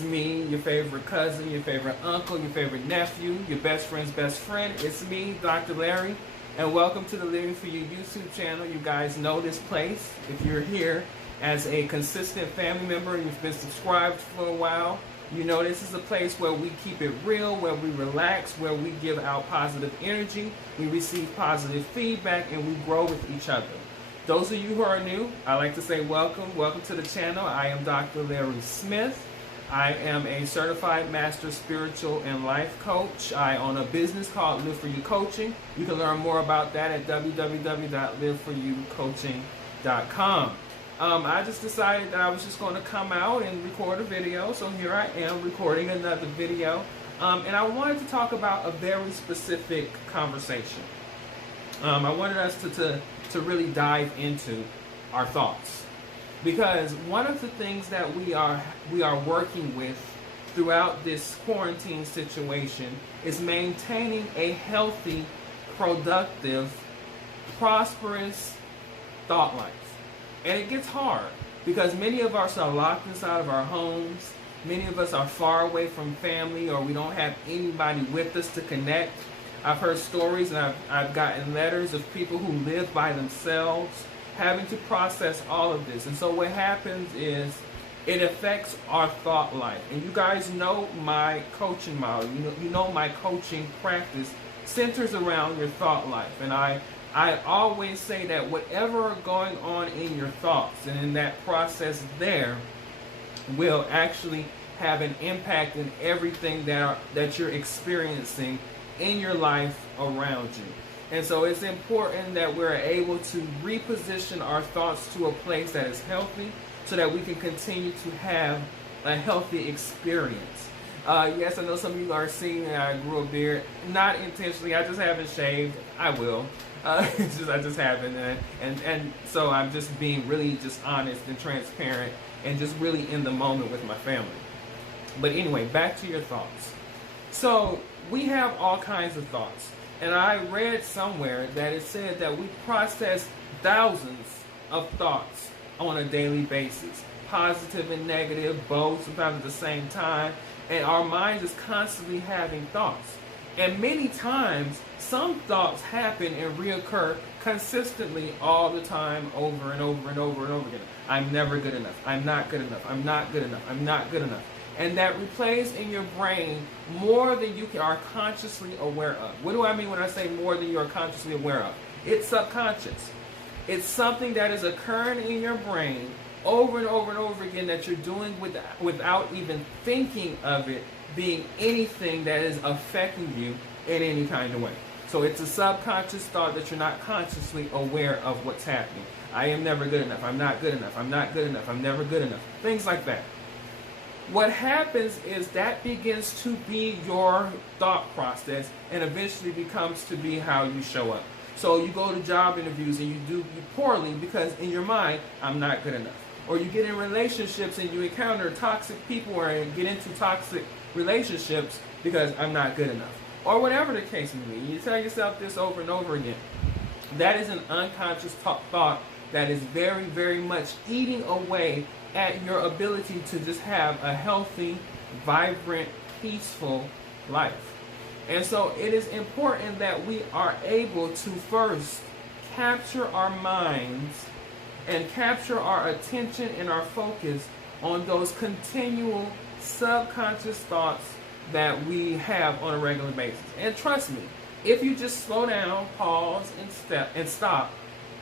is me, your favorite cousin, your favorite uncle, your favorite nephew, your best friend's best friend. It's me, Dr. Larry, and welcome to the Living For You YouTube channel. You guys know this place. If you're here as a consistent family member and you've been subscribed for a while, you know this is a place where we keep it real, where we relax, where we give out positive energy, we receive positive feedback, and we grow with each other. Those of you who are new, I like to say welcome. Welcome to the channel. I am Dr. Larry Smith. I am a certified master spiritual and life coach. I own a business called Live For You Coaching. You can learn more about that at www.liveforyoucoaching.com. I just decided that I was just going to come out and record a video. So here I am recording another video. And I wanted to talk about a very specific conversation. I wanted us to really dive into our thoughts, because one of the things that we are working with throughout this quarantine situation is maintaining a healthy, productive, prosperous thought life. And it gets hard because many of us are locked inside of our homes. Many of us are far away from family, or we don't have anybody with us to connect. I've heard stories and I've gotten letters of people who live by themselves having to process all of this. And so what happens is it affects our thought life. And you guys know my coaching model. You know my coaching practice centers around your thought life. And I always say that whatever going on in your thoughts and in that process there will actually have an impact in everything that you're experiencing in your life around you. And so it's important that we're able to reposition our thoughts to a place that is healthy so that we can continue to have a healthy experience. Yes, I know some of you are seeing that I grew a beard. Not intentionally, I just haven't shaved. I will. I just haven't. And so I'm just being really just honest and transparent and just really in the moment with my family. But anyway, back to your thoughts. So we have all kinds of thoughts. And I read somewhere that it said that we process thousands of thoughts on a daily basis. Positive and negative, both, sometimes at the same time. And our mind is constantly having thoughts. And many times, some thoughts happen and reoccur consistently all the time, over and over and over and over again. I'm never good enough. I'm not good enough. I'm not good enough. I'm not good enough. And that replays in your brain more than you are consciously aware of. What do I mean when I say more than you are consciously aware of? It's subconscious. It's something that is occurring in your brain over and over and over again that you're doing without even thinking of it being anything that is affecting you in any kind of way. So it's a subconscious thought that you're not consciously aware of what's happening. I am never good enough. I'm not good enough. I'm not good enough. I'm never good enough. Things like that. What happens is that begins to be your thought process and eventually becomes to be how you show up. So you go to job interviews and you do poorly because in your mind, I'm not good enough. Or you get in relationships and you encounter toxic people or get into toxic relationships because I'm not good enough. Or whatever the case may be. You tell yourself this over and over again. That is an unconscious thought that is very, very much eating away at your ability to just have a healthy, vibrant, peaceful life. And so it is important that we are able to first capture our minds and capture our attention and our focus on those continual subconscious thoughts that we have on a regular basis. And trust me, if you just slow down, pause, and stop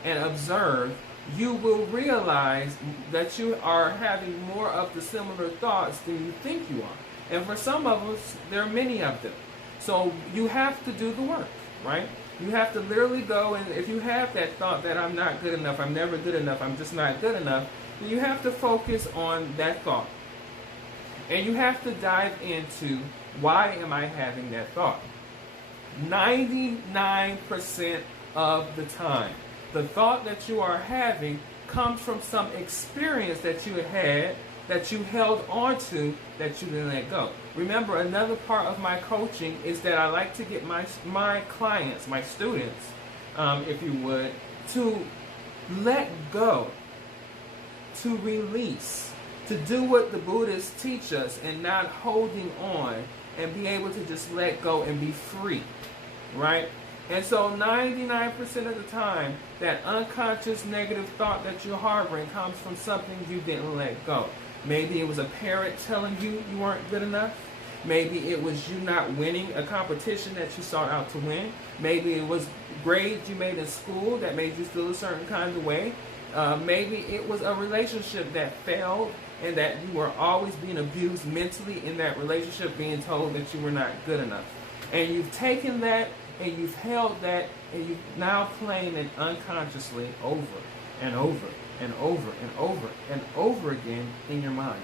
and observe, you will realize that you are having more of the similar thoughts than you think you are. And for some of us, there are many of them. So you have to do the work, right? You have to literally go, and if you have that thought that I'm not good enough, I'm never good enough, I'm just not good enough, then you have to focus on that thought. And you have to dive into, why am I having that thought? 99% of the time, the thought that you are having comes from some experience that you had, that you held on to, that you didn't let go. Remember, another part of my coaching is that I like to get my clients, my students, if you would, to let go, to release, to do what the Buddhists teach us and not holding on and be able to just let go and be free, right? And so 99% of the time, that unconscious negative thought that you're harboring comes from something you didn't let go. Maybe it was a parent telling you you weren't good enough. Maybe it was you not winning a competition that you sought out to win. Maybe it was grades you made in school that made you feel a certain kind of way. Maybe it was a relationship that failed and that you were always being abused mentally in that relationship, being told that you were not good enough. And you've taken that and you've held that and you've now playing it unconsciously over and over and over and over and over again in your mind.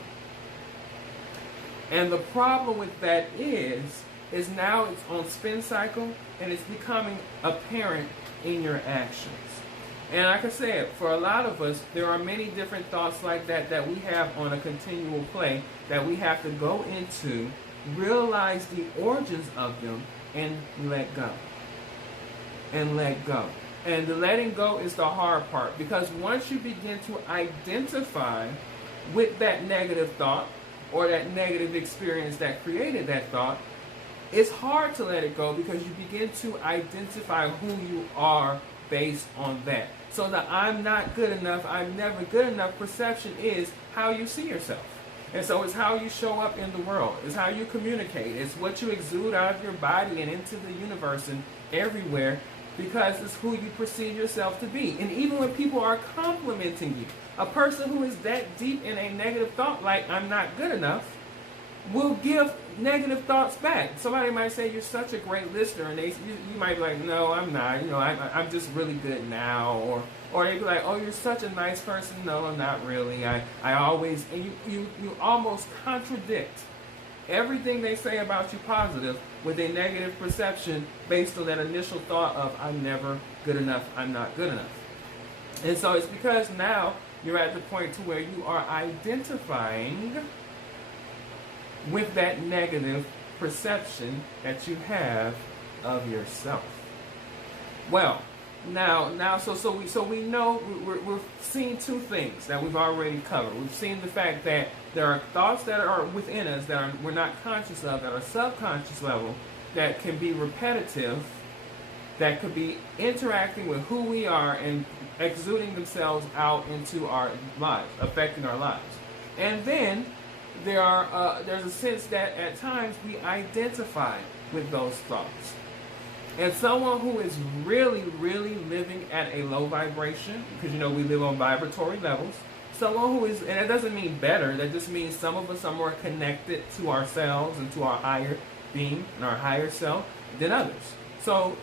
And the problem with that is now it's on spin cycle and it's becoming apparent in your actions. And like I said, for a lot of us, there are many different thoughts like that we have on a continual play that we have to go into, realize the origins of them, and let go. And let go. And the letting go is the hard part, because once you begin to identify with that negative thought or that negative experience that created that thought, it's hard to let it go because you begin to identify who you are based on that. So the I'm not good enough, I'm never good enough perception is how you see yourself. And so it's how you show up in the world. It's how you communicate. It's what you exude out of your body and into the universe and everywhere, because it's who you perceive yourself to be. And even when people are complimenting you, a person who is that deep in a negative thought like I'm not good enough will give negative thoughts back. Somebody might say you're such a great listener, and you might be like, no, I'm not. I'm just really good now. Or they'd be like, oh, you're such a nice person. No, I'm not really. I always, and you almost contradict everything they say about you positive with a negative perception based on that initial thought of I'm never good enough, I'm not good enough. And so it's because now you're at the point to where you are identifying with that negative perception that you have of yourself. Well, so we know we're seeing two things that we've already covered. We've seen the fact that there are thoughts that are within us that we're not conscious of, that are subconscious level, that can be repetitive, that could be interacting with who we are and exuding themselves out into our lives, affecting our lives. And then there's a sense that at times we identify with those thoughts. And someone who is really, really living at a low vibration, because we live on vibratory levels, someone who is, and that doesn't mean better, that just means some of us are more connected to ourselves and to our higher being and our higher self than others. So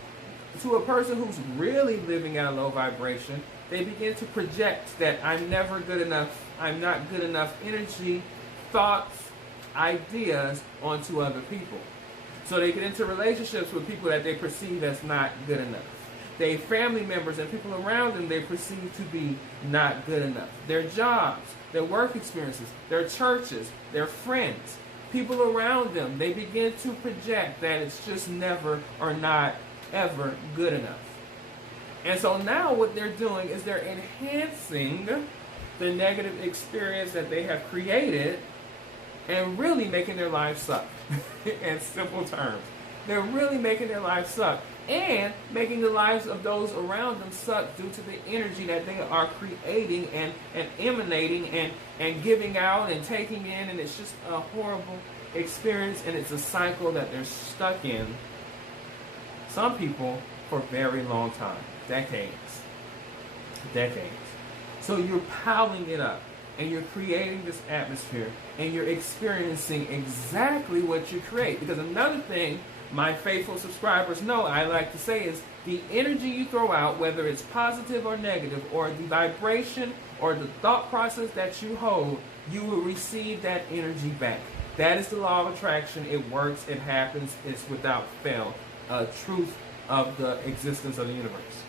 to a person who's really living at a low vibration, they begin to project that I'm never good enough, I'm not good enough energy, thoughts, ideas onto other people. So they get into relationships with people that they perceive as not good enough. They family members and people around them they perceive to be not good enough. Their jobs, their work experiences, their churches, their friends, people around them, they begin to project that it's just never or not ever good enough. And so now what they're doing is they're enhancing the negative experience that they have created and really making their lives suck. In simple terms, they're really making their lives suck and making the lives of those around them suck due to the energy that they are creating and emanating and giving out and taking in, and it's just a horrible experience, and it's a cycle that they're stuck in, some people, for a very long time, decades. So you're piling it up, and you're creating this atmosphere, and you're experiencing exactly what you create. Because another thing my faithful subscribers know I like to say is the energy you throw out, whether it's positive or negative, or the vibration or the thought process that you hold, you will receive that energy back. That is the law of attraction. It works. It happens. It's without fail a truth of the existence of the universe.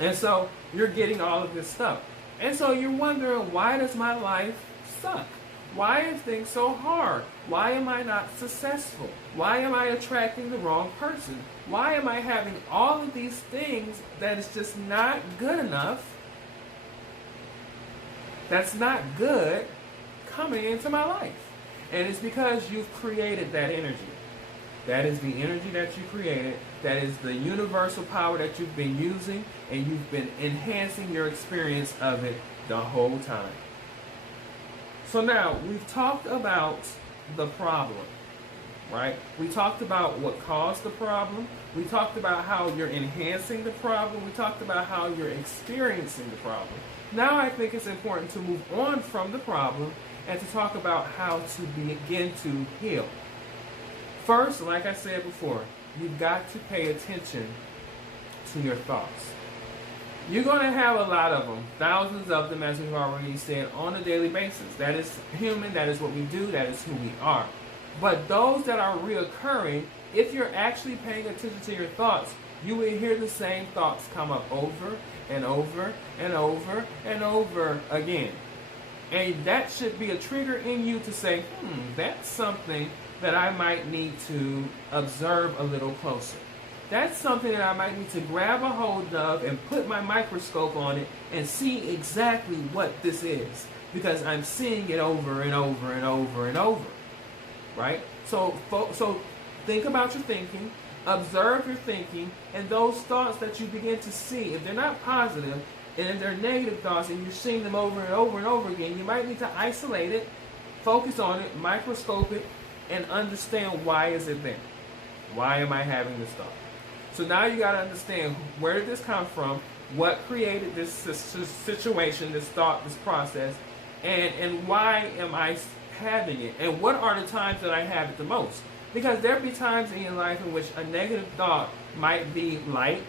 And so you're getting all of this stuff. And so you're wondering, why does my life suck? Why are things so hard? Why am I not successful? Why am I attracting the wrong person? Why am I having all of these things that is just not good enough? That's not good coming into my life. And it's because you've created that energy. That is the energy that you created. That is the universal power that you've been using, and you've been enhancing your experience of it the whole time. So now, we've talked about the problem, right? We talked about what caused the problem. We talked about how you're enhancing the problem. We talked about how you're experiencing the problem. Now I think it's important to move on from the problem and to talk about how to begin to heal. First, like I said before, you've got to pay attention to your thoughts. You're going to have a lot of them, thousands of them, as we've already said, on a daily basis. That is human, that is what we do, that is who we are. But those that are reoccurring, if you're actually paying attention to your thoughts, you will hear the same thoughts come up over and over and over and over again. And that should be a trigger in you to say, that's something that I might need to observe a little closer. That's something that I might need to grab a hold of and put my microscope on it and see exactly what this is, because I'm seeing it over and over and over and over, right? So think about your thinking, observe your thinking, and those thoughts that you begin to see, if they're not positive and if they're negative thoughts and you're seeing them over and over and over again, you might need to isolate it, focus on it, microscope it, and understand, why is it there? Why am I having this thought? So now you got to understand, where did this come from? What created this situation, this thought, this process, and why am I having it? And what are the times that I have it the most? Because there'll be times in your life in which a negative thought might be light,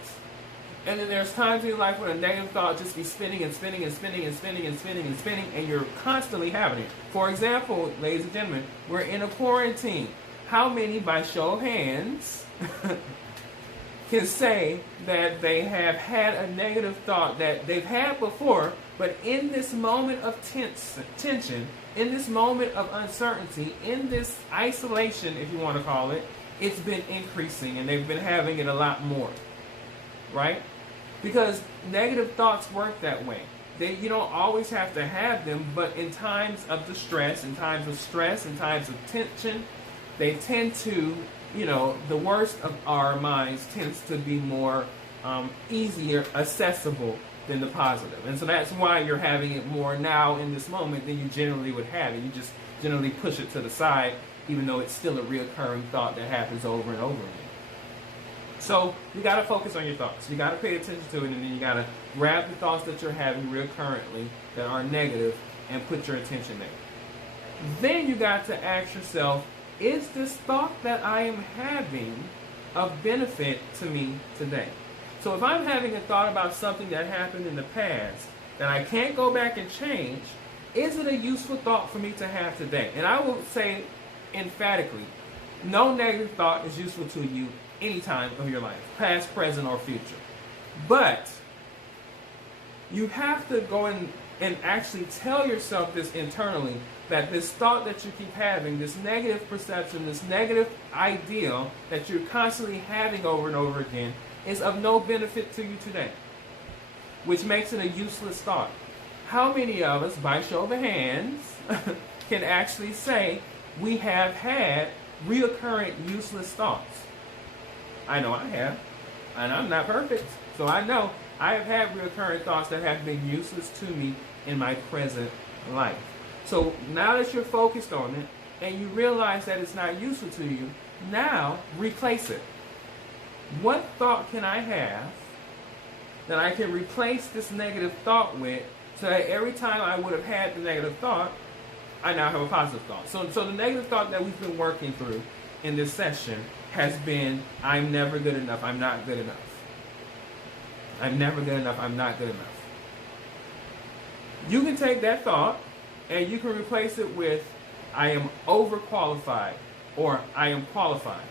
and then there's times in your life when a negative thought just be spinning and spinning and spinning and spinning and spinning and spinning, and you're constantly having it. For example, ladies and gentlemen, we're in a quarantine. How many, by show of hands, can say that they have had a negative thought that they've had before, but in this moment of tension, in this moment of uncertainty, in this isolation, if you want to call it, it's been increasing and they've been having it a lot more, right? Because negative thoughts work that way. You don't always have to have them, but in times of distress, in times of stress, in times of tension, they tend to, the worst of our minds tends to be more easier, accessible than the positive. And so that's why you're having it more now in this moment than you generally would have it. You just generally push it to the side, even though it's still a reoccurring thought that happens over and over again. So you got to focus on your thoughts. You got to pay attention to it, and then you got to grab the thoughts that you're having recurrently that are negative and put your attention there. Then you got to ask yourself, is this thought that I am having of benefit to me today? So if I'm having a thought about something that happened in the past that I can't go back and change, is it a useful thought for me to have today? And I will say emphatically, no negative thought is useful to you any time of your life, past, present, or future. But you have to go and actually tell yourself this internally, that this thought that you keep having, this negative perception, this negative ideal that you're constantly having over and over again, is of no benefit to you today, which makes it a useless thought. How many of us, by show of hands, can actually say we have had reoccurring useless thoughts? I know I have, and I'm not perfect, so I know I have had reoccurring thoughts that have been useless to me in my present life. So now that you're focused on it, and you realize that it's not useful to you, now replace it. What thought can I have that I can replace this negative thought with, so that every time I would have had the negative thought, I now have a positive thought? So the negative thought that we've been working through in this session has been, I'm never good enough, I'm not good enough. I'm never good enough, I'm not good enough. You can take that thought and you can replace it with, I am overqualified, or I am qualified.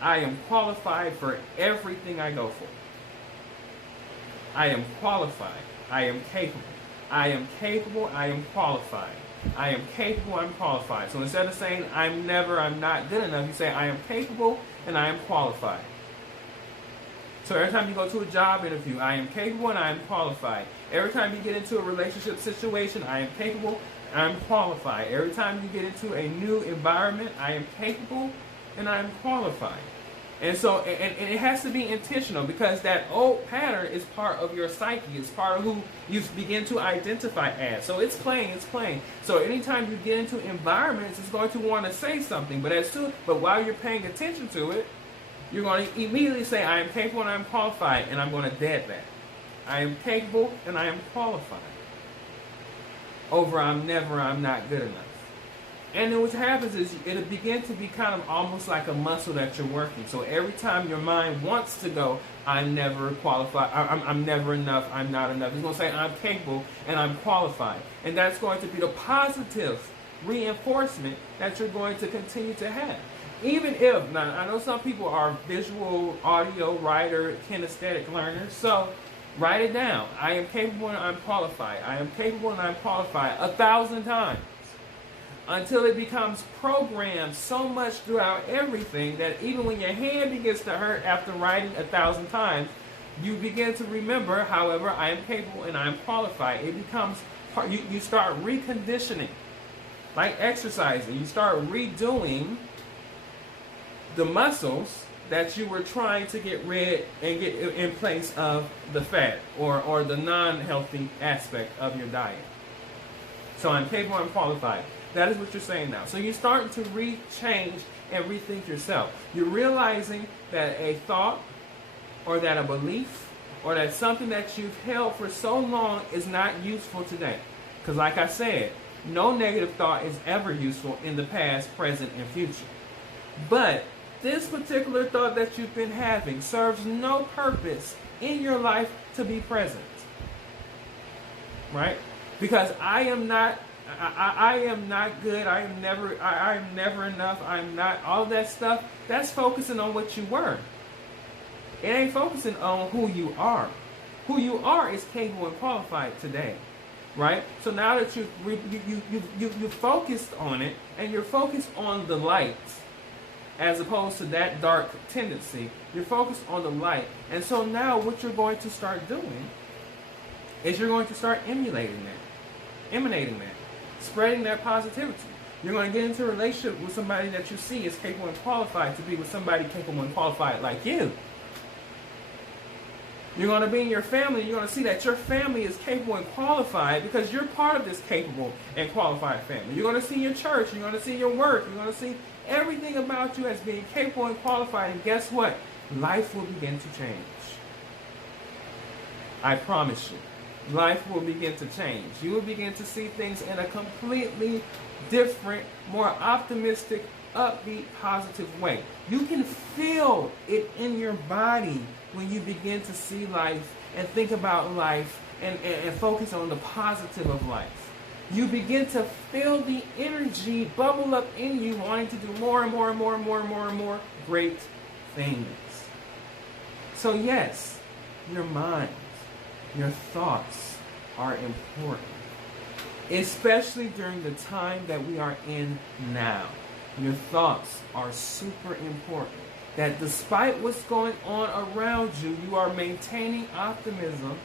I am qualified for everything I go for. I am qualified. I am capable. I am capable, I am qualified. I am capable, I'm qualified. So instead of saying, I'm not good enough, you say, I am capable and I am qualified. So every time you go to a job interview, I am capable and I am qualified. Every time you get into a relationship situation, I am capable, I'm qualified. Every time you get into a new environment, I am capable and I am qualified. And so, and it has to be intentional, because that old pattern is part of your psyche. It's part of who you begin to identify as. So it's playing, it's playing. So anytime you get into environments, it's going to want to say something. But while you're paying attention to it, you're going to immediately say, I am capable and I am qualified, and I'm going to dead that. I am capable and I am qualified. Over I'm not good enough. And then what happens is it'll begin to be kind of almost like a muscle that you're working. So every time your mind wants to go, I'm never qualified, I'm never enough, I'm not enough, it's going to say I'm capable and I'm qualified. And that's going to be the positive reinforcement that you're going to continue to have. Even if, now I know some people are visual, audio, writer, kinesthetic learners, so write it down. I am capable and I'm qualified. I am capable and I'm qualified 1,000 times. Until it becomes programmed so much throughout everything that even when your hand begins to hurt after writing 1,000 times, you begin to remember, however, I am capable and I am qualified. It becomes part, you start reconditioning, like exercising. You start redoing the muscles that you were trying to get rid and get in place of the fat or the non-healthy aspect of your diet. So I'm capable and qualified. That is what you're saying now. So you're starting to change and rethink yourself. You're realizing that a thought or that a belief or that something that you've held for so long is not useful today. Because like I said, no negative thought is ever useful in the past, present, and future. But this particular thought that you've been having serves no purpose in your life to be present. Right? Because I am not good, I am never enough, I'm not, all that stuff, that's focusing on what you were. It ain't focusing on who you are. Who you are is capable and qualified today. Right? So now that you focused on it, and you're focused on the light, as opposed to that dark tendency, you're focused on the light. And so now what you're going to start doing is you're going to start emanating that, spreading that positivity. You're going to get into a relationship with somebody that you see is capable and qualified to be with somebody capable and qualified like you. You're going to be in your family, you're going to see that your family is capable and qualified because you're part of this capable and qualified family. You're going to see your church, you're going to see your work, you're going to see everything about you as being capable and qualified. And guess what? Life will begin to change. I promise you. Life will begin to change. You will begin to see things in a completely different, more optimistic, upbeat, positive way. You can feel it in your body when you begin to see life and think about life and focus on the positive of life. You begin to feel the energy bubble up in you, wanting to do more and more and more and more and more and more great things. So yes, your mind, your thoughts are important, especially during the time that we are in now. Your thoughts are super important. That despite what's going on around you, you are maintaining optimism,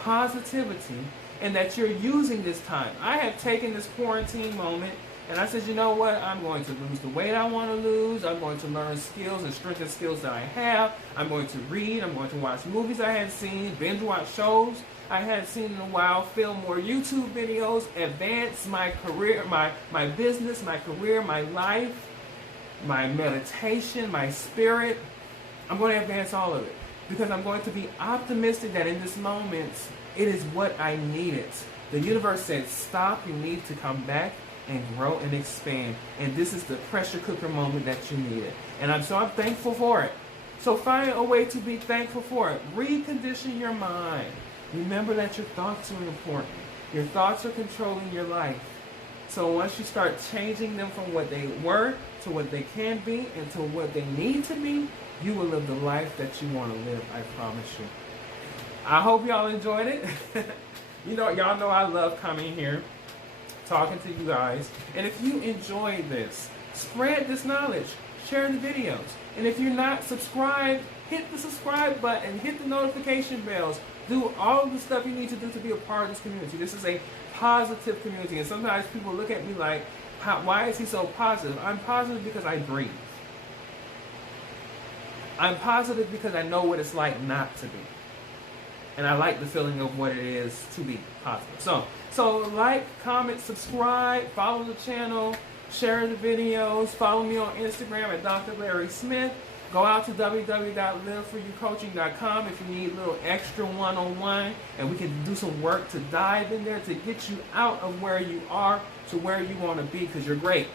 positivity, and that you're using this time. I have taken this quarantine moment and I said, you know what? I'm going to lose the weight I want to lose. I'm going to learn skills and strengthen skills that I have. I'm going to read. I'm going to watch movies I hadn't seen, binge watch shows I hadn't seen in a while, film more YouTube videos, advance my career, my business, my career, my life, my meditation, my spirit. I'm going to advance all of it because I'm going to be optimistic that in this moment, it is what I needed. The universe said, stop, you need to come back and grow and expand. And this is the pressure cooker moment that you needed. And I'm thankful for it. So find a way to be thankful for it. Recondition your mind. Remember that your thoughts are important. Your thoughts are controlling your life. So once you start changing them from what they were to what they can be and to what they need to be, you will live the life that you want to live, I promise you. I hope y'all enjoyed it. Y'all know I love coming here, talking to you guys. And if you enjoyed this, spread this knowledge. Share the videos. And if you're not subscribed, hit the subscribe button, hit the notification bells, do all of the stuff you need to do to be a part of this community. This is a positive community, and sometimes people look at me like, why is he so positive? I'm positive because I breathe. I'm positive because I know what it's like not to be. And I like the feeling of what it is to be positive. So like, comment, subscribe, follow the channel, share the videos, follow me on Instagram at Dr. Larry Smith. Go out to www.liveforyoucoaching.com if you need a little extra one-on-one, and we can do some work to dive in there to get you out of where you are to where you want to be, because you're great.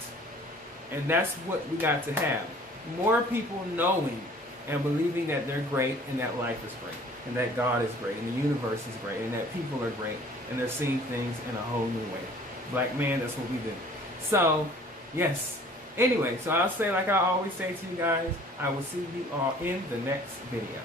And that's what we got to have. More people knowing and believing that they're great, and that life is great, and that God is great, and the universe is great, and that people are great, and they're seeing things in a whole new way. Black man, that's what we do. So, yes. Anyway, so I'll say like I always say to you guys, I will see you all in the next video.